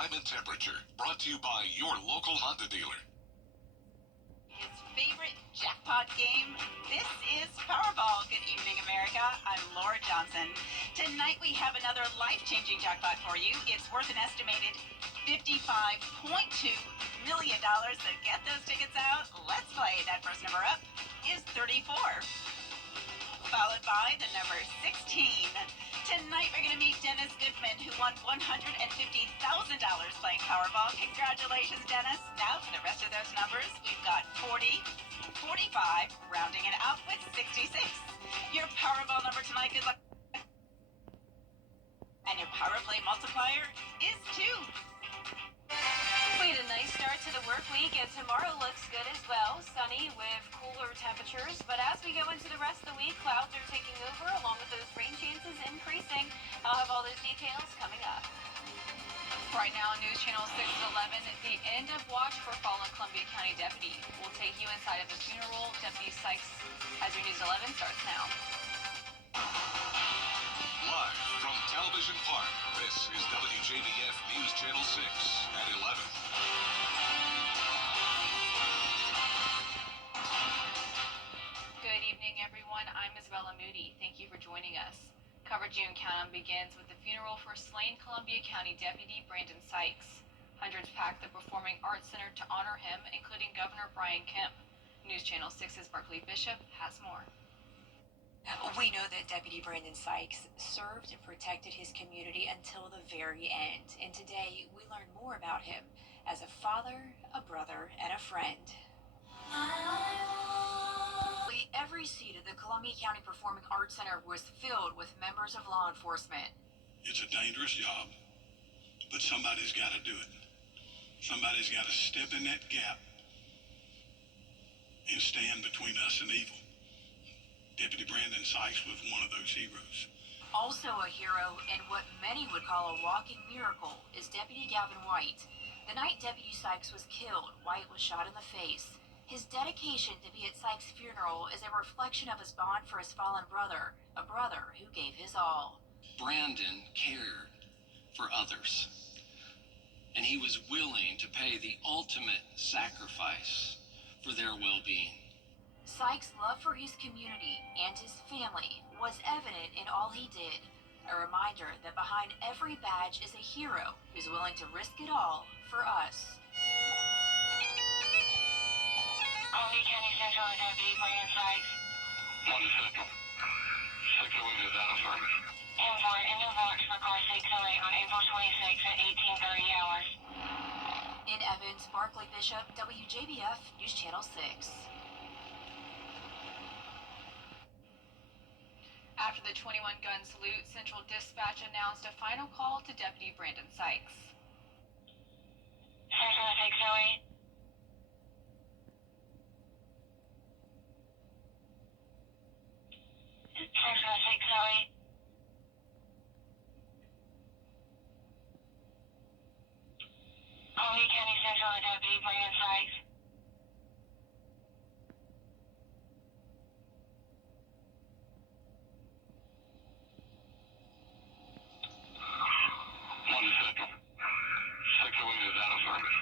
time and temperature. Brought to you by your local Honda dealer. His favorite jackpot game. This is Powerball. Good evening, America. I'm Laura Johnson. Tonight we have another life-changing jackpot for you. It's worth an estimated $55.2 million. So get those tickets out. Let's play. That first number up is 34, followed by the number 16. Tonight we're going to meet Dennis Goodman, who won $150,000 playing Powerball. Congratulations, Dennis. Now for the rest of those numbers, we've got 40, 45, rounding it out with 66. Your Powerball number tonight, good luck. And your Power Play multiplier is 2. We had a nice start to the work week, and tomorrow looks good as well. Sunny with cooler temperatures, but as we go into the rest of the week, clouds are taking over along with those rain chances increasing. I'll have all those details coming up. Right now on News Channel 6 at 11, the end of watch for fallen Columbia County deputy. We'll take you inside of the funeral. Deputy Sykes as your News 11 starts now. Live from Television Park, this is WJBF News Channel 6 at 11. Good evening, everyone. I'm Isabella Moody. Thank you for joining us. Coverage you and Countdown begins with the funeral for slain Columbia County Deputy Brandon Sykes. Hundreds packed the Performing Arts Center to honor him, including Governor Brian Kemp. News Channel 6's Barkley Bishop has more. We know that Deputy Brandon Sykes served and protected his community until the very end. And today we learn more about him as a father, a brother, and a friend. Every seat at the Columbia County Performing Arts Center was filled with members of law enforcement. It's a dangerous job, but somebody's got to do it. Somebody's got to step in that gap and stand between us and evil. Deputy Brandon Sykes was one of those heroes. Also a hero, and what many would call a walking miracle, is Deputy Gavin White. The night Deputy Sykes was killed, White was shot in the face. His dedication to be at Sykes' funeral is a reflection of his bond for his fallen brother, a brother who gave his all. Brandon cared for others, and he was willing to pay the ultimate sacrifice for their well-being. Sykes' love for his community and his family was evident in all he did. A reminder that behind every badge is a hero who's willing to risk it all for us. Columbia County Central Deputy Brandon Sykes. Monday Central. 601 is out of service. And for end of watch for car 608 on April 26 at 18:30 hours. In Evans, Barkley Bishop, WJBF News Channel 6. After the 21-gun salute, Central Dispatch announced a final call to Deputy Brandon Sykes. Central 608. Central 608. Columbia County Central Deputy Brandon Sykes. Monday Central. 601 is out of service.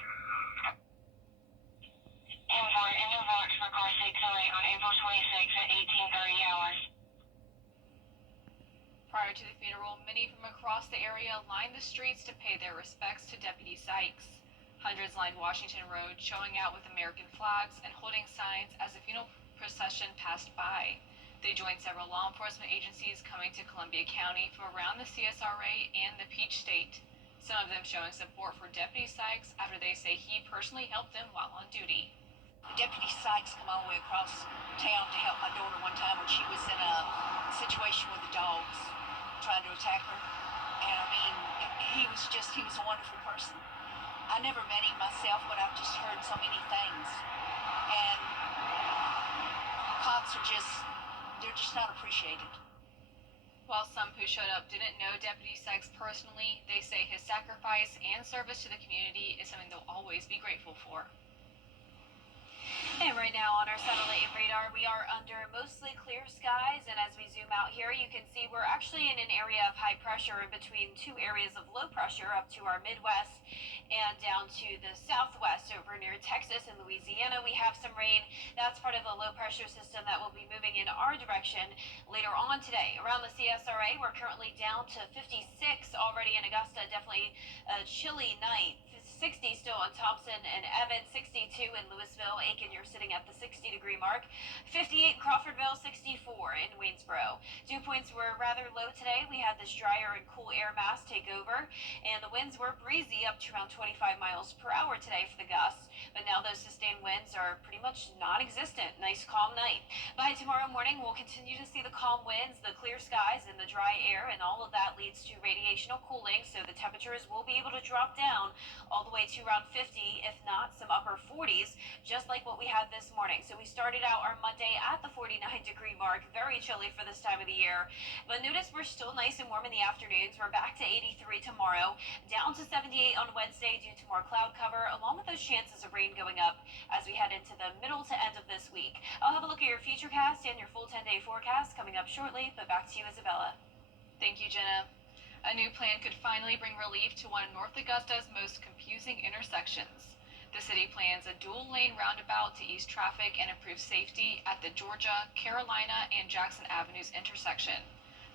And for end of watch for car 608 on April 26 at 18:30 hours. Prior to the funeral, many from across the area lined the streets to pay their respects to Deputy Sykes. Hundreds lined Washington Road, showing out with American flags and holding signs as the funeral procession passed by. They joined several law enforcement agencies coming to Columbia County from around the CSRA and the Peach State. Some of them showing support for Deputy Sykes after they say he personally helped them while on duty. Deputy Sykes come all the way across town to help my daughter one time when she was in a situation with the dogs trying to attack her. And I mean, he was a wonderful person. I never met him myself, but I've just heard so many things. And cops they're just not appreciated. While some who showed up didn't know Deputy Sykes personally, they say his sacrifice and service to the community is something they'll always be grateful for. And right now on our satellite radar, we are under mostly clear skies. And as we zoom out here, you can see we're actually in an area of high pressure in between two areas of low pressure up to our Midwest and down to the Southwest over near Texas and Louisiana. We have some rain. That's part of the low pressure system that will be moving in our direction later on today. Around the CSRA, we're currently down to 56 already in Augusta. Definitely a chilly night. 60 still on Thompson and Evans, 62 in Louisville. Aiken, you're sitting at the 60-degree mark. 58 in Crawfordville, 64 in Waynesboro. Dew points were rather low today. We had this drier and cool air mass take over, and the winds were breezy up to around 25 miles per hour today for the gusts. But now those sustained winds are pretty much non-existent. Nice calm night. By tomorrow morning, we'll continue to see the calm winds, the clear skies, and the dry air, and all of that leads to radiational cooling, so the temperatures will be able to drop down all the way to around 50, if not some upper 40s, just like what we had this morning. So we started out our Monday at the 49-degree mark, very chilly for this time of the year. But notice we're still nice and warm in the afternoons. We're back to 83 tomorrow, down to 78 on Wednesday due to more cloud cover, along with those chances of rain going up as we head into the middle to end of this week. I'll have a look at your futurecast and your full 10-day forecast coming up shortly, but back to you, Isabella. Thank you, Jenna. A new plan could finally bring relief to one of North Augusta's most confusing intersections. The city plans a dual-lane roundabout to ease traffic and improve safety at the Georgia, Carolina, and Jackson Avenues intersection.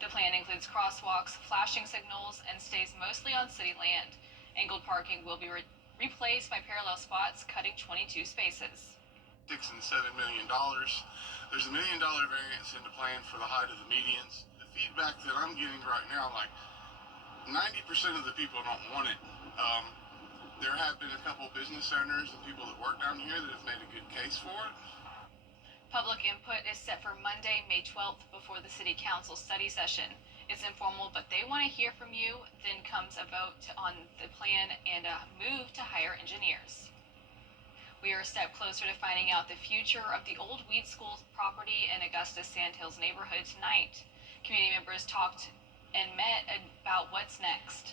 The plan includes crosswalks, flashing signals, and stays mostly on city land. Angled parking will be replaced by parallel spots, cutting 22 spaces. $6 and $7 million. There's $1 million variance in the plan for the height of the medians. The feedback that I'm getting right now, like 90% of the people don't want it. There have been a couple business owners and people that work down here that have made a good case for it. Public input is set for Monday, May 12th, before the City Council study session. It's informal, but they want to hear from you. Then comes a vote on the plan and a move to hire engineers. We are a step closer to finding out the future of the old Weed School property in Augusta's Sandhills neighborhood tonight. Community members talked and met about what's next.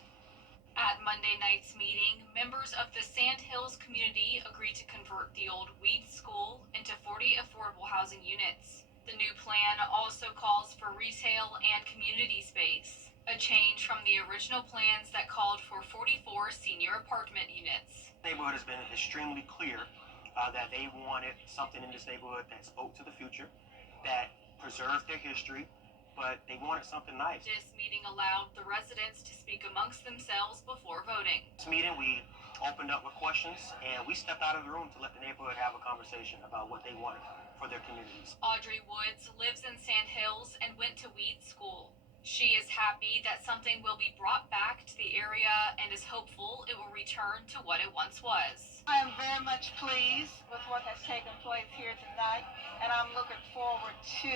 At Monday night's meeting, members of the Sandhills community agreed to convert the old Weed School into 40 affordable housing units. The new plan also calls for retail and community space, a change from the original plans that called for 44 senior apartment units. The neighborhood has been extremely clear that they wanted something in this neighborhood that spoke to the future, that preserved their history, but they wanted something nice. This meeting allowed the residents to speak amongst themselves before voting. This meeting, we opened up with questions, and we stepped out of the room to let the neighborhood have a conversation about what they wanted for their communities. Audrey Woods lives in Sandhills and went to Weed School. She is happy that something will be brought back to the area and is hopeful it will return to what it once was. I am very much pleased with what has taken place here tonight, and I'm looking forward to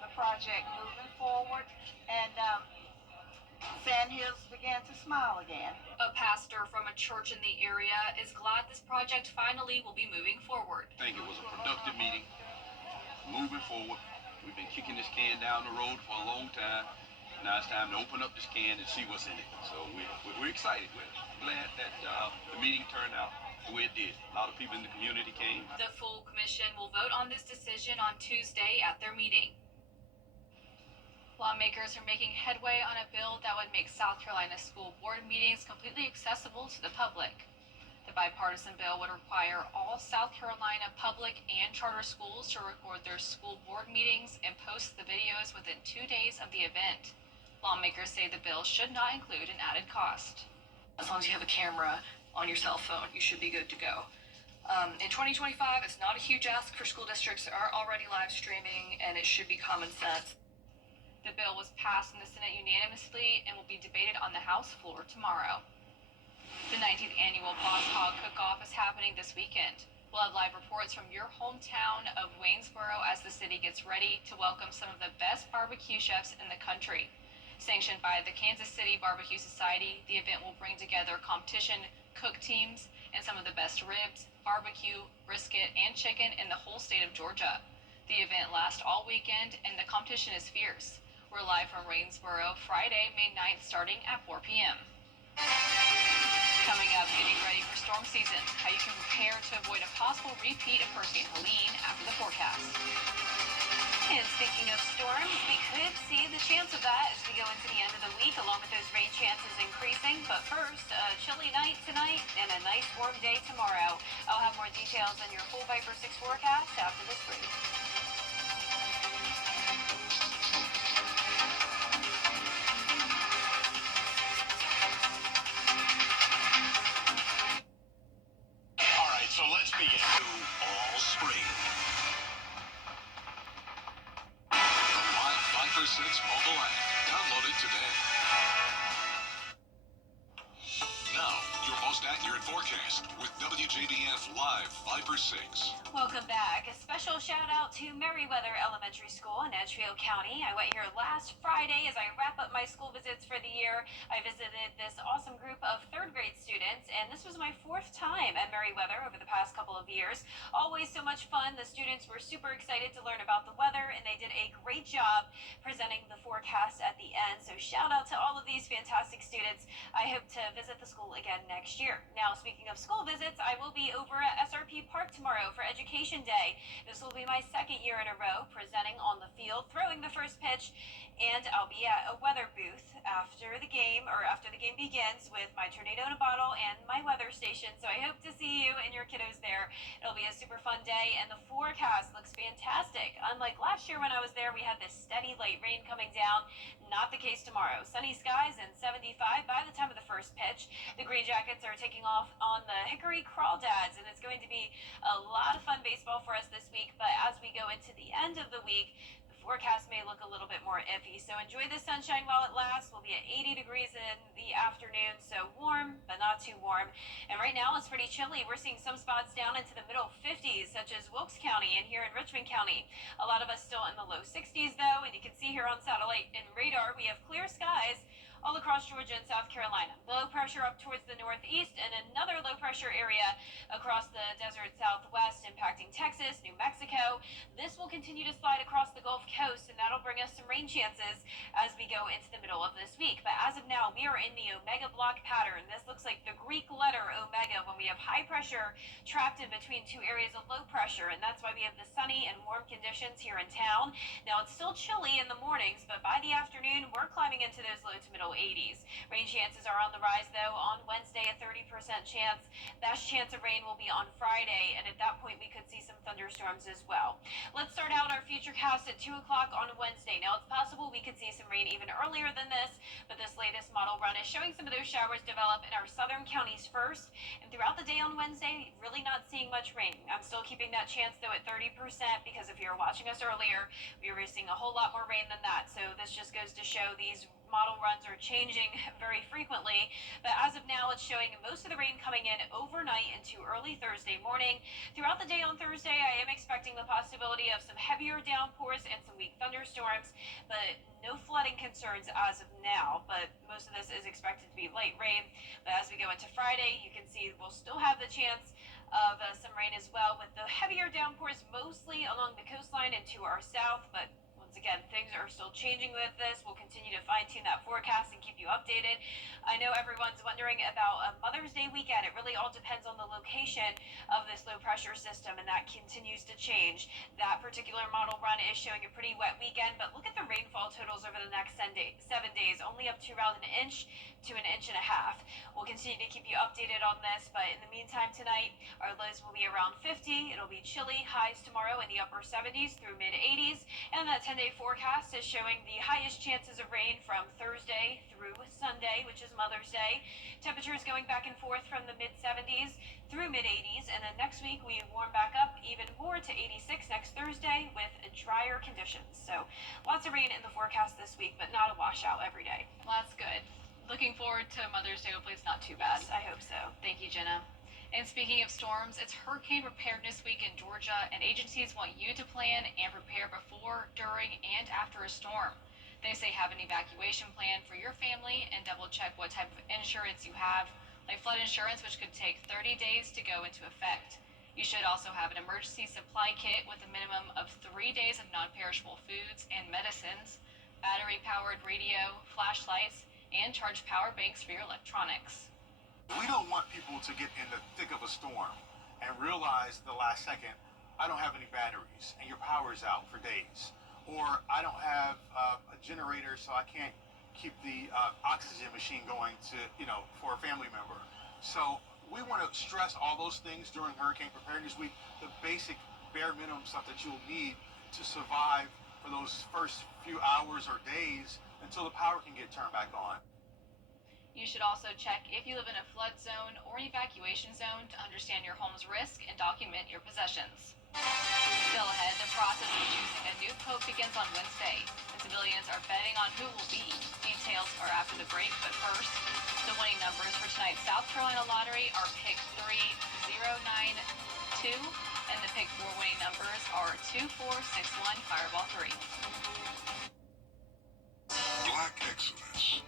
the project moving forward, and Sandhills began to smile again. A pastor from a church in the area is glad this project finally will be moving forward. I think it was a productive meeting. Moving forward, we've been kicking this can down the road for a long time. Now it's time to open up this can and see what's in it. So we're excited. We're glad that the meeting turned out the way it did. A lot of people in the community came. The full commission will vote on this decision on Tuesday at their meeting. Lawmakers are making headway on a bill that would make South Carolina school board meetings completely accessible to the public. The bipartisan bill would require all South Carolina public and charter schools to record their school board meetings and post the videos within 2 days of the event. Lawmakers say the bill should not include an added cost. As long as you have a camera on your cell phone, you should be good to go. In 2025, it's not a huge ask for school districts that are already live streaming, and it should be common sense. The bill was passed in the Senate unanimously and will be debated on the House floor tomorrow. The 19th annual Boss Hog Cook-Off is happening this weekend. We'll have live reports from your hometown of Waynesboro as the city gets ready to welcome some of the best barbecue chefs in the country. Sanctioned by the Kansas City Barbecue Society, the event will bring together competition cook teams and some of the best ribs, barbecue, brisket, and chicken in the whole state of Georgia. The event lasts all weekend and the competition is fierce. We're live from Waynesboro Friday, May 9th, starting at 4 p.m. Coming up, getting ready for storm season, how you can prepare to avoid a possible repeat of Hurricane Helene after the forecast. And speaking of storms, we could see the chance of that as we go into the end of the week, along with those rain chances increasing. But first, a chilly night tonight and a nice warm day tomorrow. I'll have more details on your full Viper 6 forecast after this break. All right, so let's begin. All spring. The Live Viper 6 mobile app. Download it today. Now, your most accurate forecast with WJBF Live Viper 6. Welcome back. A special shout out to Meriwether Elementary School in Edgefield County. I went here last Friday as I wrap up my school visits for the year. I visited this awesome group of third grade students, and this was my 4th time at Meriwether over the past couple of years. Always so much fun. The students were super excited to learn about the weather, and they did a great job presenting the forecast at the end. So shout out to all of these fantastic students. I hope to visit the school again next year. Now, speaking of school visits, I will be over at SRP Park tomorrow for Education Day. This will be my 2nd year in a row presenting on the field, throwing the first pitch, and I'll be at a weather booth after the game begins with my tornado in a bottle and my weather station. So I hope to see you and your kiddos there. It'll be a super fun day, and the forecast looks fantastic. Unlike last year when I was there, we had this steady light rain coming down. Not the case tomorrow. Sunny skies and 75 by the time of the first pitch. The Green Jackets are taking off on the Hickory Crawdads, and it's going to be a lot of fun baseball for us this week. But as we go into the end of the week, the forecast may look a little bit more iffy. So enjoy the sunshine while it lasts. We'll be at 80 degrees in the afternoon, so warm, but not too warm. And right now it's pretty chilly. We're seeing some spots down into the middle 50s, such as Wilkes County and here in Richmond County. A lot of us still in the low 60s, though, and you can see here on satellite and radar, we have clear skies all across Georgia and South Carolina. Low pressure up towards the northeast and another low pressure area across the desert southwest impacting Texas, New Mexico. This will continue to slide across the Gulf Coast, and that'll bring us some rain chances as we go into the middle of this week. But as of now, we are in the omega block pattern. This looks like the Greek letter omega when we have high pressure trapped in between two areas of low pressure, and that's why we have the sunny and warm conditions here in town. Now, it's still chilly in the mornings, but by the afternoon, we're climbing into those low to middle 80s. Rain chances are on the rise, though. On Wednesday, a 30% chance. Best chance of rain will be on Friday, and at that point, we could see some thunderstorms as well. Let's start out our future cast at 2 o'clock on Wednesday. Now, it's possible we could see some rain even earlier than this, but this latest model run is showing some of those showers develop in our southern counties first, and throughout the day on Wednesday, really not seeing much rain. I'm still keeping that chance, though, at 30%, because if you were watching us earlier, we were seeing a whole lot more rain than that. So this just goes to show these model runs are changing very frequently, but as of now, it's showing most of the rain coming in overnight into early Thursday morning. Throughout the day on Thursday, I am expecting the possibility of some heavier downpours and some weak thunderstorms, but no flooding concerns as of now. But most of this is expected to be light rain. But as we go into Friday, you can see we'll still have the chance of some rain as well, with the heavier downpours mostly along the coastline and to our south. But once again, things are still changing with this. We'll continue to fine-tune that forecast and keep you updated. I know everyone's wondering about a Mother's Day weekend. It really all depends on the location of this low-pressure system, and that continues to change. That particular model run is showing a pretty wet weekend, but look at the rainfall totals over the next 7 days, only up to around an inch to an inch and a half. We'll continue to keep you updated on this, but in the meantime tonight, our lows will be around 50. It'll be chilly, highs tomorrow in the upper 70s through mid-80s, and that 10-day forecast is showing the highest chances of rain from Thursday through Sunday, which is Mother's Day. Temperatures going back and forth from the mid-70s through mid-80s, and then next week we warm back up even more to 86 next Thursday with drier conditions. So lots of rain in the forecast this week, but not a washout every day. Well, that's good. Looking forward to Mother's Day. Hopefully it's not too bad. Yes, I hope so. Thank you, Jenna. And speaking of storms, it's Hurricane Preparedness Week in Georgia, and agencies want you to plan and prepare before, during, and after a storm. They say have an evacuation plan for your family and double check what type of insurance you have, like flood insurance, which could take 30 days to go into effect. You should also have an emergency supply kit with a minimum of 3 days of non-perishable foods and medicines, battery-powered radio, flashlights, and charged power banks for your electronics. We don't want people to get in the thick of a storm and realize the last second, I don't have any batteries and your power is out for days. Or I don't have a generator, so I can't keep the oxygen machine going for a family member. So we want to stress all those things during Hurricane Preparedness Week, the basic bare minimum stuff that you'll need to survive for those first few hours or days until the power can get turned back on. You should also check if you live in a flood zone or an evacuation zone to understand your home's risk and document your possessions. Still ahead, the process of choosing a new pope begins on Wednesday, and civilians are betting on who will be. Details are after the break, but first, the winning numbers for tonight's South Carolina lottery are pick 3, 0, 9, 2, and the pick 4 winning numbers are 2, 4, 6, 1, Fireball 3. Black Exodus.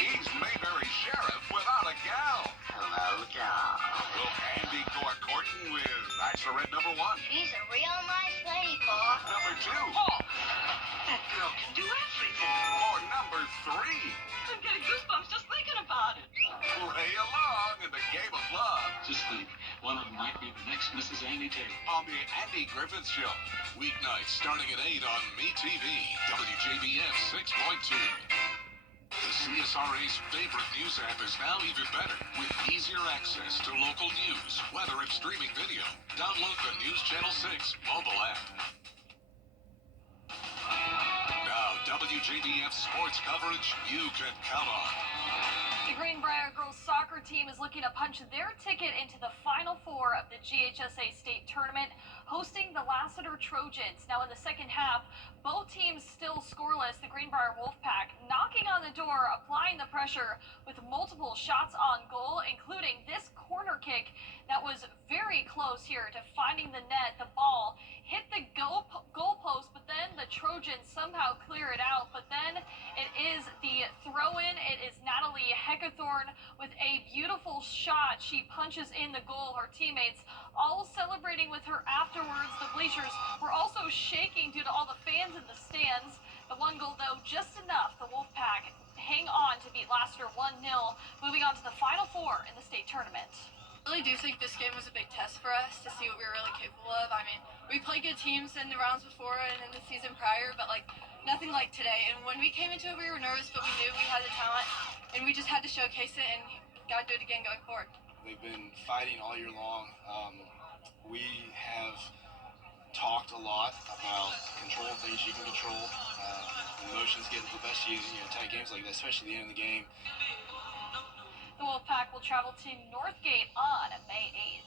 He's Mayberry Sheriff without a gal. Hello, doll. Will Andy go a courting with Bachelorette number 1? She's a real nice lady, Pa. Number 2? Oh, that girl can do everything. Or number 3? I'm getting goosebumps just thinking about it. Play along in the game of love. Just think, one of them might be the next Mrs. Andy Tate. On the Andy Griffith Show. Weeknights starting at 8 on MeTV. WJBF 6.2. The CSRA's favorite news app is now even better with easier access to local news, weather, and streaming video. Download the News Channel 6 mobile app. Now, WJBF sports coverage you can count on. The Greenbrier girls soccer team is looking to punch their ticket into the Final Four of the GHSA state tournament, hosting the Lassiter Trojans. Now in the second half, both teams still scoreless. The Greenbrier Wolfpack knocking on the door, applying the pressure with multiple shots on goal, including this corner kick that was very close here to finding the net. The ball hit the goal post, but then the Trojans somehow clear it out. But then it is the throw-in. It is Natalie Heckathorn with a beautiful shot. She punches in the goal. Her teammates all celebrating with her afterwards. The bleachers were also shaking due to all the fans in the stands. The one goal, though, just enough. The Wolfpack hang on to beat Lassiter 1-0, moving on to the Final Four in the state tournament. I really do think this game was a big test for us to see what we were really capable of. I mean, we played good teams in the rounds before and in the season prior, but nothing like today. And when we came into it, we were nervous, but we knew we had the talent, and we just had to showcase it, and got to do it again going forward. They've been fighting all year long. We have talked a lot about controlling things you can control. Emotions get the best of you in tight games like that, especially the end of the game. The Wolfpack will travel to Northgate on May 8th.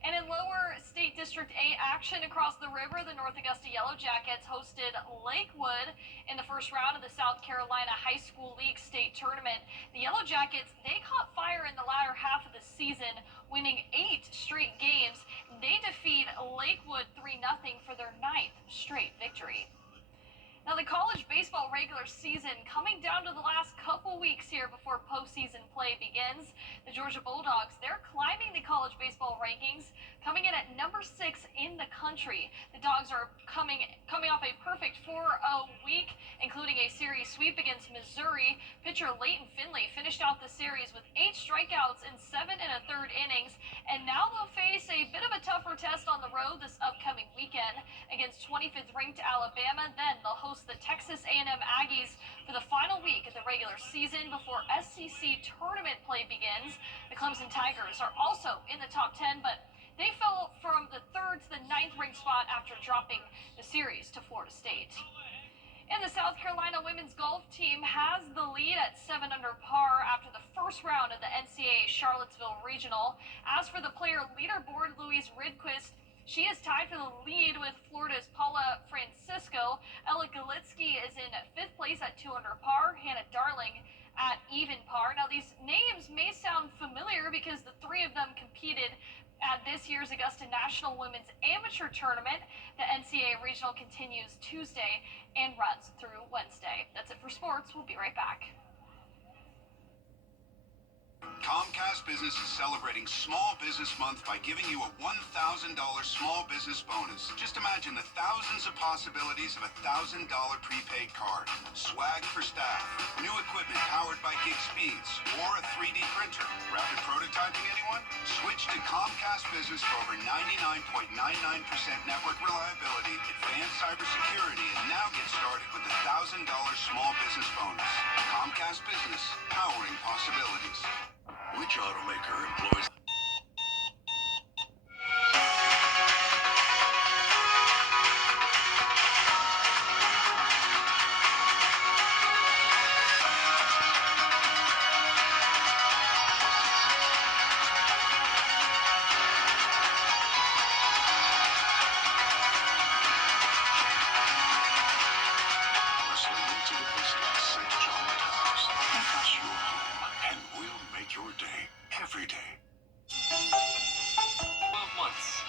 And in lower State District A action across the river, the North Augusta Yellow Jackets hosted Lakewood in the first round of the South Carolina High School League State Tournament. The Yellow Jackets, they caught fire in the latter half of the season, winning 8 straight games. They defeat Lakewood 3-0 for their 9th straight victory. Now, the college baseball regular season coming down to the last couple weeks here before postseason play begins. The Georgia Bulldogs, they're climbing the college baseball rankings, coming in at number 6 in the country. The Dogs are coming off a perfect 4-0 week, including a series sweep against Missouri. Pitcher Leighton Finley finished out the series with 8 strikeouts in 7 1/3 innings, and now they'll face a bit of a tougher test on the road this upcoming weekend against 25th ranked Alabama. Then they'll host the Texas A&M Aggies for the final week of the regular season before SEC tournament play begins. The Clemson Tigers are also in the top 10, but they fell from the 3rd to the 9th ranked spot after dropping the series to Florida State. And the South Carolina women's golf team has the lead at 7 under par after the first round of the NCAA Charlottesville Regional. As for the player leaderboard, Louise Ridquist, she is tied for the lead with Florida's Paula Francisco. Ella Galitsky is in 5th place at 2 under par. Hannah Darling at even par. Now, these names may sound familiar because the 3 of them competed at this year's Augusta National Women's Amateur Tournament. The NCAA Regional continues Tuesday and runs through Wednesday. That's it for sports. We'll be right back. Comcast Comcast Business is celebrating Small Business Month by giving you a $1,000 small business bonus. Just imagine the thousands of possibilities of a $1,000 prepaid card, swag for staff, new equipment powered by gig speeds, or a 3D printer. Rapid prototyping, anyone? Switch to Comcast Business for over 99.99% network reliability, advanced cybersecurity, and now get started with the $1,000 small business bonus. Comcast Business, powering possibilities. Which automaker employs... your day, every day. 12 months.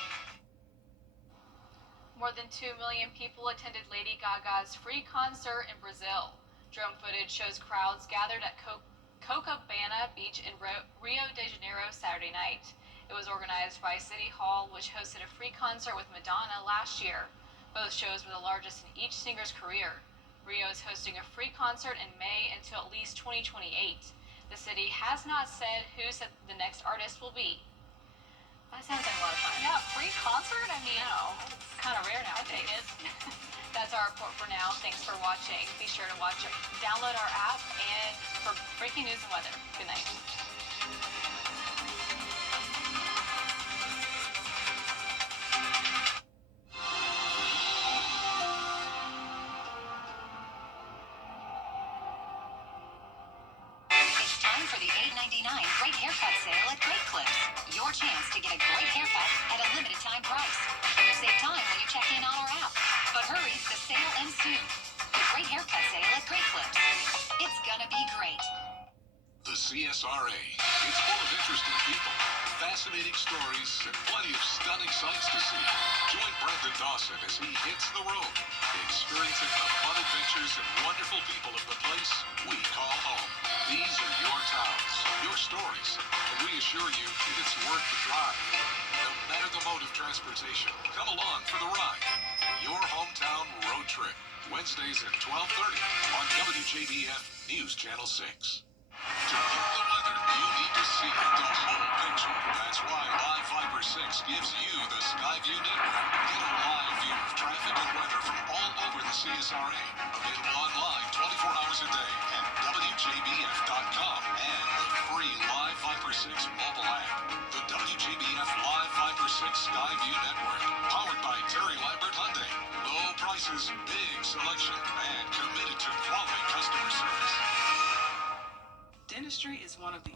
More than 2 million people attended Lady Gaga's free concert in Brazil. Drone footage shows crowds gathered at Copacabana Beach in Rio de Janeiro Saturday night. It was organized by City Hall, which hosted a free concert with Madonna last year. Both shows were the largest in each singer's career. Rio is hosting a free concert in May until at least 2028. The city has not said who the next artist will be. That sounds like a lot of fun. Yeah, free concert? I mean, It's kind of rare nowadays. That's our report for now. Thanks for watching. Be sure to download our app and for breaking news and weather. Good night. It's time for the $8.99 Great Haircut Sale at Great Clips. Your chance to get a great haircut at a limited time price. Save time when you check in on our app. But hurry, the sale ends soon. The Great Haircut Sale at Great Clips. It's gonna be great. The CSRA. It's full of interesting people, fascinating stories, and plenty of stunning sights to see. Join Brendan Dawson as he hits the road, experiencing the fun adventures and wonderful people of the place we call home. These are your towns, your stories, and we assure you it's worth the drive. No matter the mode of transportation, come along for the ride. Your hometown road trip, Wednesdays at 12:30 on WJBF News Channel 6. To get the weather, you need to see the whole picture. That's why Live Fiber 6 gives you the Skyview network. Get a live view of traffic and weather from all over the CSRA. Available online 24 hours a day at WJBF.com and the free Live Fiber 6 mobile app. The WJBF Live Fiber 6 Skyview network. Powered by Terry Lambert Hyundai. Low prices, big selection, and committed to quality customer service. Dentistry is one of the